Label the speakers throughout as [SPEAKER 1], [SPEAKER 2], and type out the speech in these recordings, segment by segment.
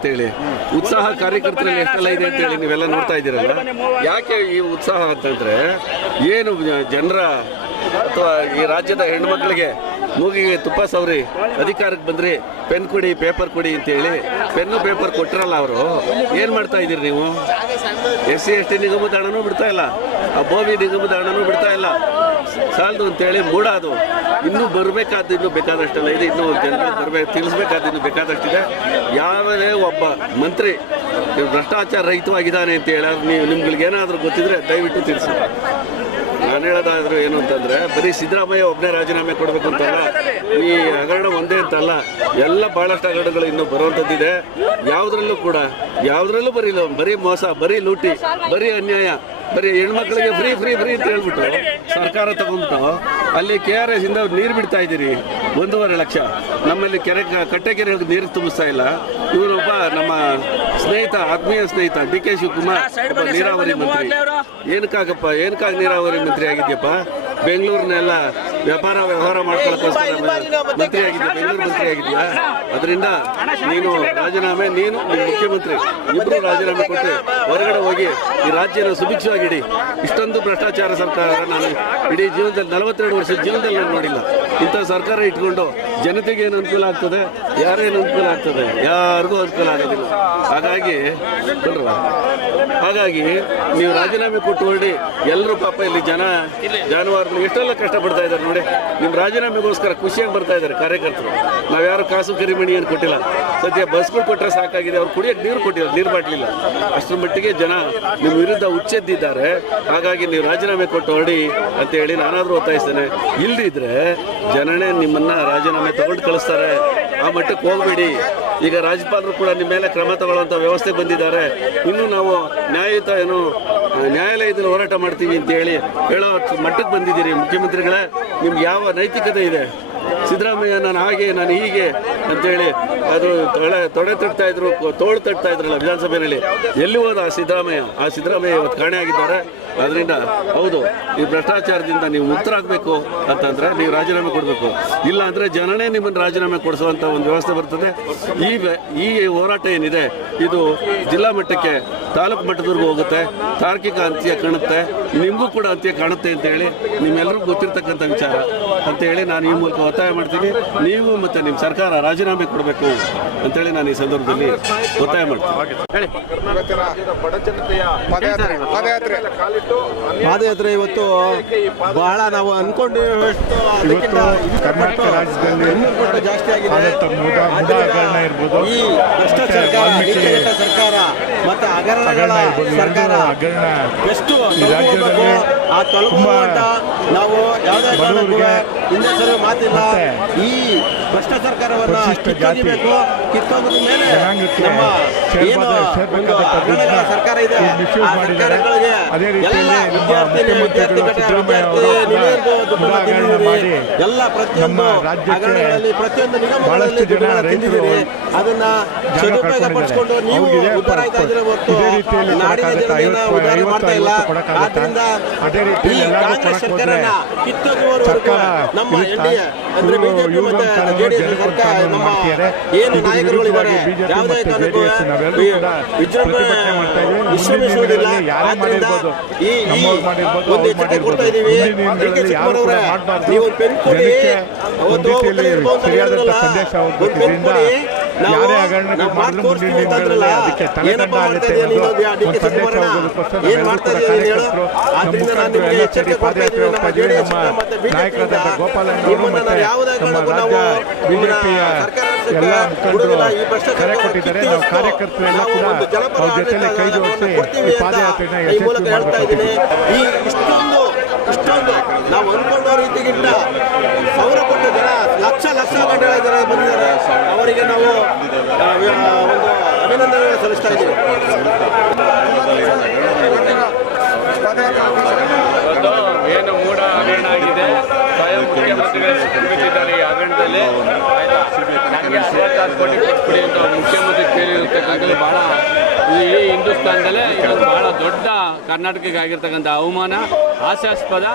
[SPEAKER 1] ಅಂತ ಹೇಳಿ ಉತ್ಸಾಹ ಕಾರ್ಯಕರ್ತರಲ್ಲಿ ಎಷ್ಟೆಲ್ಲ ಇದೆ ಅಂತ ಹೇಳಿ ನೀವೆಲ್ಲ ನೋಡ್ತಾ ಇದ್ದೀರಲ್ಲ ಯಾಕೆ ಈ ಉತ್ಸಾಹ ಅಂತಂದ್ರೆ ಏನು ಜನರ ಅಥವಾ ಈ ರಾಜ್ಯದ ಹೆಣ್ಮಕ್ಳಿಗೆ ಮೂಗಿಗೆ ತುಪ್ಪ ಸವರಿ, ಅಧಿಕಾರಕ್ಕೆ ಬಂದ್ರಿ, ಪೆನ್ ಕೊಡಿ, ಪೇಪರ್ ಕೊಡಿ ಅಂತ ಹೇಳಿ ಪೆನ್ನು, ಪೇಪರ್ ಕೊಟ್ಟಿರಲ್ಲ ಅವರು. ಏನು ಮಾಡ್ತಾ ಇದ್ದೀರಿ ನೀವು? ಎಸ್ ಸಿ, ಎಸ್ ಟಿ ನಿಗಮದ ಹಣನೂ ಬಿಡ್ತಾ ಇಲ್ಲ. ಆ ಬೋಬಿ ನಿಗಮದ ಹಣನೂ ಬಿಡ್ತಾ ಇಲ್ಲ. ಸಾಲದು ಅಂತೇಳಿ ಮೂಡ ಅದು ಇನ್ನೂ ಬರಬೇಕಾದ ಇನ್ನೂ ಬೇಕಾದಷ್ಟೆಲ್ಲ, ಇದೆ ಇನ್ನೂ ಜನರಿಗೆ ಬರಬೇಕು ತಿಳಿಸ್ಬೇಕಾದ ಇನ್ನೂ ಬೇಕಾದಷ್ಟಿದೆ. ಯಾವಲೇ ಒಬ್ಬ ಮಂತ್ರಿ ಭ್ರಷ್ಟಾಚಾರ ರಹಿತವಾಗಿದ್ದಾನೆ ಅಂತ ಹೇಳೋರು ನೀವು ನಿಮ್ಗಳಿಗೆ ಏನಾದರೂ ಗೊತ್ತಿದ್ರೆ ದಯವಿಟ್ಟು ತಿಳಿಸಿ. ನಾನು ಹೇಳೋದಾದ್ರು ಏನು ಅಂತಂದ್ರೆ, ಬರೀ ಸಿದ್ದರಾಮಯ್ಯ ಒಬ್ಬನೇ ರಾಜೀನಾಮೆ ಕೊಡಬೇಕು ಅಂತಲ್ಲ, ಈ ಹಗರಣ ಒಂದೇ ಅಂತಲ್ಲ, ಎಲ್ಲ ಬಹಳಷ್ಟು ಹಗರಣಗಳು ಇನ್ನೂ ಬರುವಂಥದ್ದಿದೆ. ಯಾವುದ್ರಲ್ಲೂ ಕೂಡ, ಯಾವುದ್ರಲ್ಲೂ ಬರೀ ಬರೀ ಮೋಸ, ಬರೀ ಲೂಟಿ, ಬರೀ ಅನ್ಯಾಯ ಬರೀ ಹೆಣ್ಮಕ್ಳಿಗೆ ಫ್ರೀ ಫ್ರೀ ಫ್ರೀ ಅಂತ ಹೇಳ್ಬಿಟ್ಟು ಸರ್ಕಾರ ತಗೊಂಡ್ಬಿಟ್ಟು ಅಲ್ಲಿ ಕೆ ಆರ್ ಎಸ್ ಇಂದ ನೀರು ಬಿಡ್ತಾ ಇದ್ದೀರಿ ಒಂದೂವರೆ ಲಕ್ಷ. ನಮ್ಮಲ್ಲಿ ಕೆರೆ ಕಟ್ಟೆ ಕೆರೆಗಳಿಗೆ ನೀರು ತುಂಬಿಸ್ತಾ ಇಲ್ಲ. ಇವರೊಬ್ಬ ನಮ್ಮ ಸ್ನೇಹಿತ ಆತ್ಮೀಯ ಸ್ನೇಹಿತ ಡಿ ಕೆ ಶಿವಕುಮಾರ್ ನೀರಾವರಿ ಮಂತ್ರಿ. ಏನಕ್ಕಾಗಪ್ಪ ಏನಕ್ಕಾಗ ನೀರಾವರಿ ಮಂತ್ರಿ ಆಗಿದ್ಯಪ್ಪ? ಬೆಂಗಳೂರಿನೆಲ್ಲ ವ್ಯಾಪಾರ ವ್ಯವಹಾರ ಮಾಡ್ಕೊಳ್ಳೋಕ್ಕೋಸ್ಕರ ಮಂತ್ರಿ ಆಗಿದ್ಯಾ ಬೆಂಗಳೂರು ಮಂತ್ರಿ ಆಗಿದ್ಯಾ ಅದರಿಂದ ನೀನು ರಾಜೀನಾಮೆ ನೀನು ನಿಮ್ಮ ಮುಖ್ಯಮಂತ್ರಿ. ಇಬ್ಬರು ರಾಜೀನಾಮೆ ಕೊಟ್ಟು ಹೊರಗಡೆ ಹೋಗಿ ಈ ರಾಜ್ಯನ ಸುಭಿಕ್ಷವಾಗಿಡಿ. ಇಷ್ಟೊಂದು ಭ್ರಷ್ಟಾಚಾರ ಸರ್ಕಾರ ನಾನು ಇಡೀ ಜೀವನದಲ್ಲಿ ನಲವತ್ತೆರಡು ವರ್ಷದ ಜೀವನದಲ್ಲಿ ನಾನು ನೋಡಿಲ್ಲ. ಇಂಥ ಸರ್ಕಾರ ಇಟ್ಕೊಂಡು ಜನತೆಗೆ ಏನು ಅನುಕೂಲ ಆಗ್ತದೆ? ಯಾರೇನು ಅನುಕೂಲ ಆಗ್ತದೆ? ಯಾರಿಗೂ ಅನುಕೂಲ ಆಗೋದಿಲ್ಲ. ಹಾಗಾಗಿ ಹಾಗಾಗಿ ನೀವು ರಾಜೀನಾಮೆ ಕೊಟ್ಟು ಹೊರಡಿ. ಎಲ್ಲರೂ ಪಾಪ ಇಲ್ಲಿ ಜನ, ಜಾನುವಾರುಗಳು ಎಷ್ಟೆಲ್ಲ ಕಷ್ಟಪಡ್ತಾ ಇದ್ದಾರೆ ನೋಡಿ. ನಿಮ್ಮ ರಾಜೀನಾಮೆಗೋಸ್ಕರ ಖುಷಿಯಾಗಿ ಬರ್ತಾ ಇದ್ದಾರೆ ಕಾರ್ಯಕರ್ತರು. ನಾವು ಯಾರು ಕಾಸು ಕರಿಮಣಿ ಏನು ಕೊಟ್ಟಿಲ್ಲ. ಸದ್ಯ ಬಸ್ಗಳು ಕೊಟ್ಟರೆ ಸಾಕಾಗಿದೆ. ಅವ್ರು ಕುಡಿಯೋಕೆ ನೀರು ಕೊಟ್ಟಿಲ್ಲ ನೀರು ಬಾಟ್ಲಿಲ್ಲ. ಅಷ್ಟರ ಮಟ್ಟಿಗೆ ಜನ ನಿಮ್ಮ ವಿರುದ್ಧ ಉಚ್ಚೆದ್ದಿದ್ದಾರೆ ಹಾಗಾಗಿ ನೀವು ರಾಜೀನಾಮೆ ಕೊಟ್ಟು ಹೊರಡಿ ಅಂತ ಹೇಳಿ ನಾನಾದರೂ ಒತ್ತಾಯಿಸ್ತೇನೆ. ಇಲ್ಲದಿದ್ದರೆ ಜನನೇ ನಿಮ್ಮನ್ನು ರಾಜೀನಾಮೆ ತಗೊಂಡು ಕಳಿಸ್ತಾರೆ. ಆ ಮಟ್ಟಕ್ಕೆ ಹೋಗಬೇಡಿ. ಈಗ ರಾಜ್ಯಪಾಲರು ಕೂಡ ನಿಮ್ಮ ಮೇಲೆ ಕ್ರಮ ತಗೊಳ್ಳುವಂಥ ವ್ಯವಸ್ಥೆ ಬಂದಿದ್ದಾರೆ. ಇನ್ನು ನಾವು ನ್ಯಾಯಯುತ ಏನು ನ್ಯಾಯಾಲಯದಲ್ಲಿ ಹೋರಾಟ ಮಾಡ್ತೀವಿ ಅಂತ ಹೇಳಿ ಹೇಳೋ ಮಟ್ಟಕ್ಕೆ ಬಂದಿದ್ದೀರಿ ಮುಖ್ಯಮಂತ್ರಿಗಳೇ. ನಿಮ್ಗೆ ಯಾವ ನೈತಿಕತೆ ಇದೆ? ಸಿದ್ದರಾಮಯ್ಯ ನಾನು ಹಾಗೆ, ನಾನು ಹೀಗೆ ಅಂತೇಳಿ ಅದು ತೊಳೆ, ತೊಡೆ ತಟ್ತಾ ಇದ್ರು, ತೋಳು ತಟ್ತಾ ಇದ್ರಲ್ಲ ವಿಧಾನಸಭೆಯಲ್ಲಿ. ಎಲ್ಲಿ ಹೋದ ಆ ಸಿದ್ದರಾಮಯ್ಯ? ಆ ಸಿದ್ದರಾಮಯ್ಯ ಇವತ್ತು ಕಾಣೆಯಾಗಿದ್ದಾರೆ ಅದರಿಂದ ಹೌದು, ಈ ಭ್ರಷ್ಟಾಚಾರದಿಂದ ನೀವು ಮುಕ್ತರಾಗಬೇಕು ಅಂತಂದರೆ ನೀವು ರಾಜೀನಾಮೆ ಕೊಡಬೇಕು. ಇಲ್ಲ ಅಂದ್ರೆ ಜನನೇ ನಿಮ್ಮನ್ನು ರಾಜೀನಾಮೆ ಕೊಡಿಸುವಂಥ ಒಂದು ವ್ಯವಸ್ಥೆ ಬರ್ತದೆ. ಈ ಈ ಹೋರಾಟ ಏನಿದೆ, ಇದು ಜಿಲ್ಲಾ ಮಟ್ಟಕ್ಕೆ ತಾಲೂಕು ಮಟ್ಟದವರೆಗೂ ಹೋಗುತ್ತೆ ತಾರ್ಕಿಕ ಅಂತ್ಯ ಕಾಣುತ್ತೆ ನಿಮಗೂ ಕೂಡ ಅಂತ್ಯ ಕಾಣುತ್ತೆ ಅಂತ ಹೇಳಿ ನಿಮ್ಮೆಲ್ಲರಿಗೂ ಗೊತ್ತಿರ್ತಕ್ಕಂಥ ವಿಚಾರ ಅಂತ ಹೇಳಿ ನಾನು ಈ ಮೂಲಕ ಒತ್ತಾಯ ಮಾಡ್ತೀನಿ. ನೀವು ಮತ್ತೆ ನಿಮ್ಮ ಸರ್ಕಾರ ರಾಜೀನಾಮೆ ಕೊಡಬೇಕು ಅಂತೇಳಿ ನಾನು ಈ ಸಂದರ್ಭದಲ್ಲಿ ಒತ್ತಾಯ ಮಾಡ್ತೀನಿ.
[SPEAKER 2] ಪಾದಯಾತ್ರೆ
[SPEAKER 3] ಇವತ್ತು ಬಹಳ ನಾವು ಅನ್ಕೊಂಡಿರುವಷ್ಟು ಅದಕ್ಕಿಂತ
[SPEAKER 4] ಕರ್ನಾಟಕ ರಾಜ್ಯದಲ್ಲಿ
[SPEAKER 3] ಇನ್ನೂ ಕೂಡ ಜಾಸ್ತಿ ಆಗಿದೆ. ಈ ಭ್ರಷ್ಟ ಸರ್ಕಾರ ಸರ್ಕಾರ ಮತ್ತೆ
[SPEAKER 4] ಇರ್ಬೋದು,
[SPEAKER 3] ಸರ್ಕಾರ ಎಷ್ಟು ಆ ತೊಲಗುವ ಅಂತ ನಾವು ಯಾವುದೇ ಕಾರಣಕ್ಕೂ ಹಿಂದೆ ಸರಿ ಮಾತಿಲ್ಲ. ಈ ಭ್ರಷ್ಟ ಸರ್ಕಾರವನ್ನ ಕಿತ್ತೋಗಬೇಕು. ಕಿತ್ತೋಗಿದ ಮೇಲೆ ನಮ್ಮ ಏನು ಒಂದು ಹಗರಣಗಳ ಸರ್ಕಾರ ಇದೆ. ಆ ಸರ್ಕಾರಗಳಿಗೆ ಎಲ್ಲ ವಿದ್ಯಾರ್ಥಿ ವಿದ್ಯಾರ್ಥಿ ವಿದ್ಯಾರ್ಥಿ.
[SPEAKER 4] ಮಾಡಿ
[SPEAKER 3] ಎಲ್ಲ ಪ್ರತಿಯೊಂದು ಹಗರಣಗಳಲ್ಲಿ ಪ್ರತಿಯೊಂದು ನಿಗಮಗಳಲ್ಲಿ
[SPEAKER 4] ಬಹಳಷ್ಟು
[SPEAKER 3] ದುಡ್ಡನ್ನ ತಿಂದಿದ್ದೀರಿ ಅದನ್ನ ಸದುಪಯೋಗ ಪಡಿಸಿಕೊಂಡು ನೀವು ಉಪರಾಯ್ತಾ ಇದ್ರೆ
[SPEAKER 4] ಹೊತ್ತು
[SPEAKER 3] ನಾಡಿನ
[SPEAKER 4] ಜನರನ್ನ
[SPEAKER 3] ಉದ್ಧಾರ ಮಾಡ್ತಾ ಇಲ್ಲ.
[SPEAKER 4] ಐವತ್ತು
[SPEAKER 3] ಕಾಂಗ್ರೆಸ್ ಸರ್ಕಾರನ ಕಿತ್ತೊಗೆಯುವವರೆಗೂ ನಮ್ಮ
[SPEAKER 4] ಇದು
[SPEAKER 3] ಅಂದ್ರೆ ಬಿಜೆಪಿ ಮತ್ತೆ ಜೆಡಿಎಸ್ ಸರ್ಕಾರ ನಮ್ಮ ಏನು ನಾಯಕರುಗಳಿದ್ದಾರೆ
[SPEAKER 4] ವಿರುದ್ಧವಾಗಿ
[SPEAKER 3] ಯಾವುದೇ ಕಾರಣಕ್ಕೂ ವಿಜೃಂಭಣೆ
[SPEAKER 4] ಇದ್ದೀವಿ.
[SPEAKER 3] ವಿಶ್ರಮಿಸುವುದಿಲ್ಲ ಆದ್ರಿಂದ ಈ ಒಂದು ಎಚ್ಚರಿಕೆ ಕೊಡ್ತಾ
[SPEAKER 4] ಮಾಡ್ಬಾರ್ದು.
[SPEAKER 3] ನೀವು ಒಂದು ಪೆನ್ ಕೊಡಿ. ಅವತ್ತು ಪೆನ್ ಕೊಡಿ.
[SPEAKER 4] ಯಾರೇ ಹಗರಣಗಳು
[SPEAKER 3] ನಾವು
[SPEAKER 4] ಮಾಡಿದ್ರು ಮುಂದಿನ ದಿನಗಳಲ್ಲಿ ಅದಕ್ಕೆ ಆಗುತ್ತೆ ಅನ್ನೋದು ಒಂದು ಸಂದೇಶ ಹೋಗೋದಕ್ಕೋಸ್ಕರ ಕಾರ್ಯಕರ್ತರು, ನಮ್ಮ ಮುಖಂಡರು ಎಲ್ಲ
[SPEAKER 3] ಇದ್ದೀವಿ ನಮ್ಮ ಮತ್ತೆ ನಾವು ಯಾವುದೇ
[SPEAKER 4] ನಮ್ಮ ರಾಜ್ಯ ಬಿಜೆಪಿಯ ಎಲ್ಲ ಮುಖಂಡರು ಕರೆ ಕೊಟ್ಟಿದ್ದಾರೆ. ನಾವು
[SPEAKER 3] ಕಿತ್ತು
[SPEAKER 4] ಕಾರ್ಯಕರ್ತರೆಲ್ಲ ಕೂಡ
[SPEAKER 3] ಒಂದು ಜನಪರ
[SPEAKER 4] ಅವ್ರ ಜೊತೆಲೆ ಕೈ
[SPEAKER 3] ಆಡಳಿತ
[SPEAKER 4] ಜೋಡಿಸಿ ಈ ಪಾದಯಾತ್ರೆನ ಯಶಸ್ವಿ
[SPEAKER 3] ಹೇಳ್ತಾ ಇದ್ದೀನಿ. ಈ ಇಷ್ಟೊಂದು ಇಷ್ಟೊಂದು ನಾವು ಅನ್ಕೊಂಡ ರೀತಿಗಿಂತ ಲಕ್ಷ ಲಕ್ಷ ಗಂಟೆಗಳ ಬಂದಿದ್ದಾರೆ. ಅವರಿಗೆ ನಾವು ಒಂದು ಅಭಿನಂದನೆ ಸಲ್ಲಿಸ್ತಾ ಇದ್ದೀವಿ.
[SPEAKER 5] ಏನು ಮೂಡ ಹಗರಣ ಆಗಿದೆ? ಹಗರಣದಲ್ಲಿ. ಮುಖ್ಯಮಂತ್ರಿ ಕೇಳಿರ್ತಕ್ಕಂಥದ್ದು ಬಹಳ ಈ ಹಿಂದೂಸ್ತಾನದಲ್ಲೇ ಇದೊಂದು ಬಹಳ ದೊಡ್ಡ ಕರ್ನಾಟಕಕ್ಕೆ ಆಗಿರ್ತಕ್ಕಂಥ ಅವಮಾನ, ಹಾಸ್ಯಾಸ್ಪದ,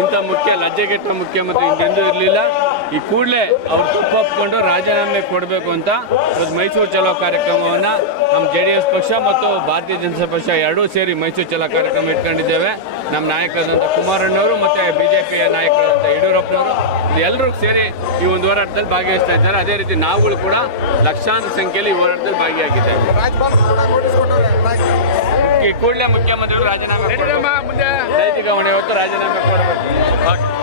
[SPEAKER 5] ಇಂಥ ಮುಖ್ಯ ಲಜ್ಜೆಗೆಟ್ಟ ಮುಖ್ಯಮಂತ್ರಿ ಹಿಂದೆಂದೂ ಇರಲಿಲ್ಲ. ಈ ಕೂಡಲೇ ಅವ್ರು ತಪ್ಪು ಒಪ್ಕೊಂಡು ರಾಜೀನಾಮೆ ಕೊಡಬೇಕು ಅಂತ ಇವತ್ತು ಮೈಸೂರು ಚಲೋ ಕಾರ್ಯಕ್ರಮವನ್ನು ನಮ್ಮ ಜೆ ಡಿ ಎಸ್ ಪಕ್ಷ ಮತ್ತು ಭಾರತೀಯ ಜನತಾ ಪಕ್ಷ ಎರಡೂ ಸೇರಿ ಮೈಸೂರು ಚಲೋ ಕಾರ್ಯಕ್ರಮ ಇಟ್ಕೊಂಡಿದ್ದೇವೆ. ನಮ್ಮ ನಾಯಕರಾದಂಥ ಕುಮಾರಣ್ಣವರು ಮತ್ತು ಬಿ ಜೆ ಪಿಯ ನಾಯಕರಾದಂಥ ಯಡಿಯೂರಪ್ಪನವರು ಎಲ್ಲರೂ ಸೇರಿ ಈ ಒಂದು ಹೋರಾಟದಲ್ಲಿ ಭಾಗವಹಿಸ್ತಾ ಇದ್ದಾರೆ. ಅದೇ ರೀತಿ ನಾವುಗಳು ಕೂಡ ಲಕ್ಷಾಂತರ ಸಂಖ್ಯೆಯಲ್ಲಿ ಈ ಹೋರಾಟದಲ್ಲಿ ಭಾಗಿಯಾಗಿದ್ದೇವೆ. ಈ ಕೂಡಲೇ ಮುಖ್ಯಮಂತ್ರಿಗಳು ರಾಜೀನಾಮೆ. ಮುಂದೆ. ಹೊಣೆ ಹೊತ್ತು ರಾಜೀನಾಮೆ ಕೊಡಬೇಕು.